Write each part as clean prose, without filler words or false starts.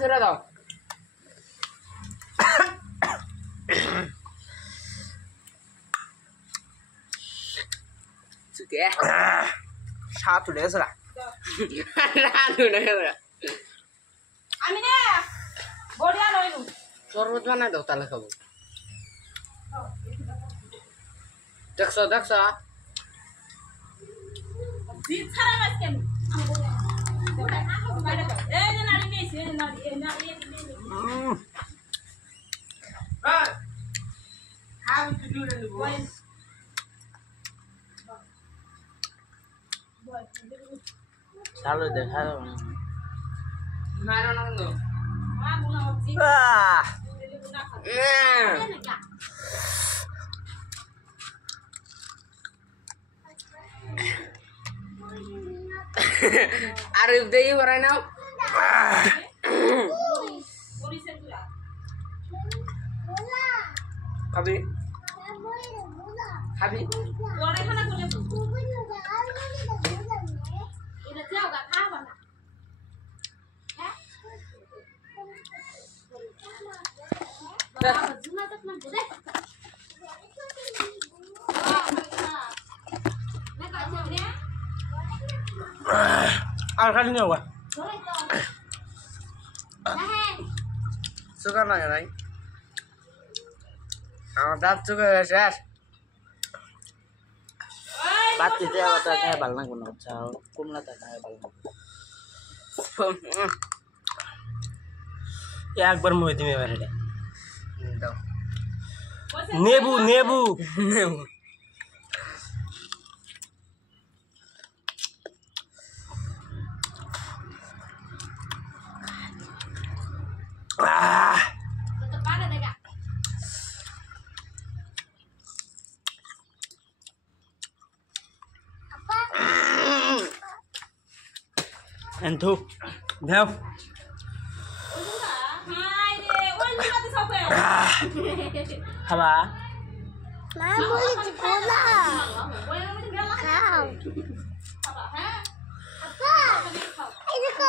ছেড়ে দাও স্বাদ উঠে গেছে না আমি না বড়িয়া লইলু শরবত বানাই দাও তাহলে খাবো দেখছো দেখছো জিত ছাড়া মাছ কেন এই যে নাড়ি নিয়েছি এই নাড়ি How to do it in the boy? চালু দেখা I don't know. মা গুনা হচ্ছে Arif deh right now. Habi. Habi. আর খালি নিও Suka nggak nih? Amat suka ya sih. বাদ দিতে আবার খাই ভালো না কোনো চাও কমলা তা খাই ভালো না একবার মই তুমি এবারে দাও নেবু নেবু নেবু এন্থু দেও খাবা মা বলি গোলা খাও আপা এই দেখো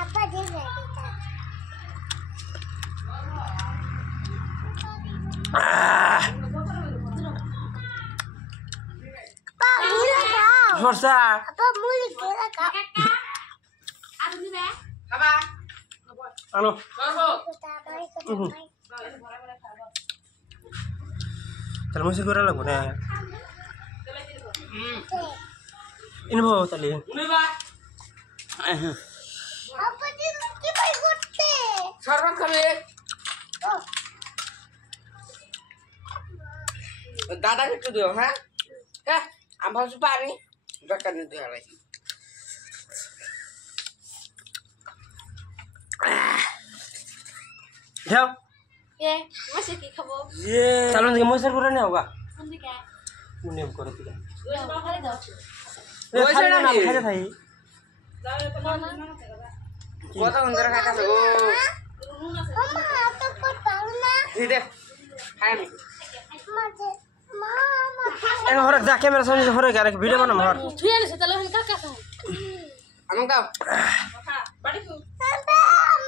আপা দেখে সরসা আপা মুলি গোলা খাও খাবা আনো তাহলে মশে করে লাগবো না ইনবো তাহলে আপা কি ভাই করতে শরবত খাবে দাদা একটু দিও হ্যাঁ হ্যাঁ আমি ভাবছি পারি দরকার নেই তুই হারাই যাও এ মাসে কি খাবো চালুন দিকে মশে করে নেও গা কোন দিকে মনে করে দিকে ওই বাবারে দাও খাই না খাই থাই কত সুন্দর খাইতেছে ও মামা তো কত পারো না দে খাই আমি মাঝে মামা এন হরক যা ক্যামেরা সামনে হরক আর ভিডিও বানাম হর তুই আলে সেটা লহন কাকা খাও আমাকে দাও বাড়ি তো আপা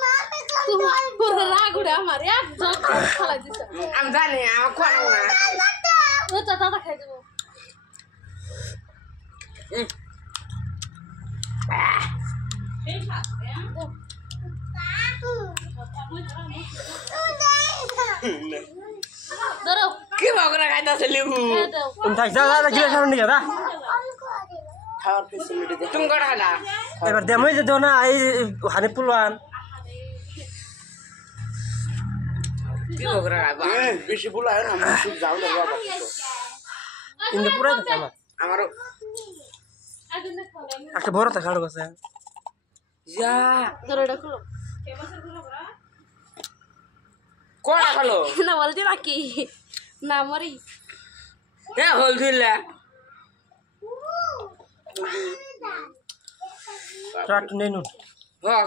মা তোমার পুরো রাগ উড়ে আমার এক জন খালাই দিছ আমি জানি আমার খাওয়া না ও তো দাদা খাই দেব এই খা ধরো কি বকরা খাইতেছে লিবু দাও তুমি থাক যা যা গিয়ে সামনে দিকে যা খাওয়ার ফেসিলিটি দে তুমি কটা খালা এবার দেমই যে দাও না এই হানি পুলওয়ান কি বকরা খাইবা বেশি ভুল হয় না আমি খুব যাও না বাবা কিন্তু পুরাই থাকে আমার আমারও আগে না খাও একটা বড় থাকে আর কাছে যা ধরো এটা খুলো কটা খালো না বলতে নাকি না মরি হ্যাঁ হল ধুইলা ট্রাক নেই নো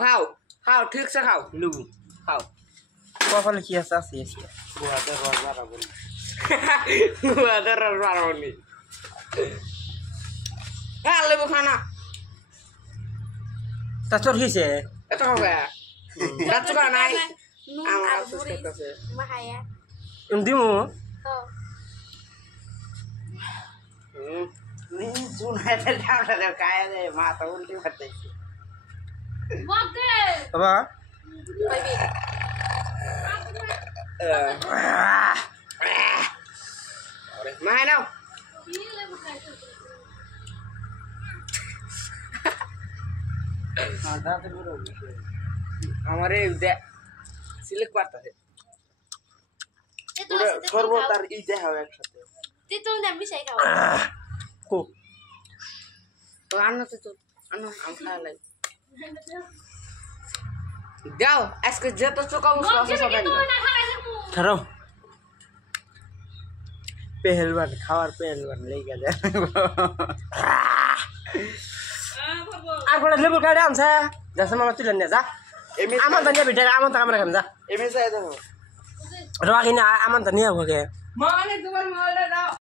খাও খাও ঠিক সে খাও লুবু খাও কপালে কি আছে আছে আছে বুয়াদের রস বাড়াবো বুয়াদের রস বাড়াবো নি হ্যাঁ লেবু খানা তা তোর হয়েছে এত হবে দাঁত চুকা নাই নুন আমার আর আফসোস বুড়ি করতেছে মাহায়া দিমু চুনাইতে ঠান্ডা দেব কায়া দে মাথা উল্টি মারতেছে বকে বাবা কইবি মাই নাও আমার এই সিলেক্ট করতেছে সর্বত আর ই দেখা হবে একসাথে তেতুল না মিশাই খাও কো তো আনো তো আনো আম খাওয়া লাগে যাও আজকে যত চোকাবো সব খারাপ পেহেলবান খাওয়ার পেহেলবান লেগে যায় আর কোন লেবু কাটে আনছে যাচ্ছে মামা তুলে নিয়ে যা আমার তো নিয়ে বিটে আমার তো আমরা খান যা এমনি চাই দেখো রোয়া কিনে আমার তো নিয়ে হোকে মানে তোমার মালটা দাও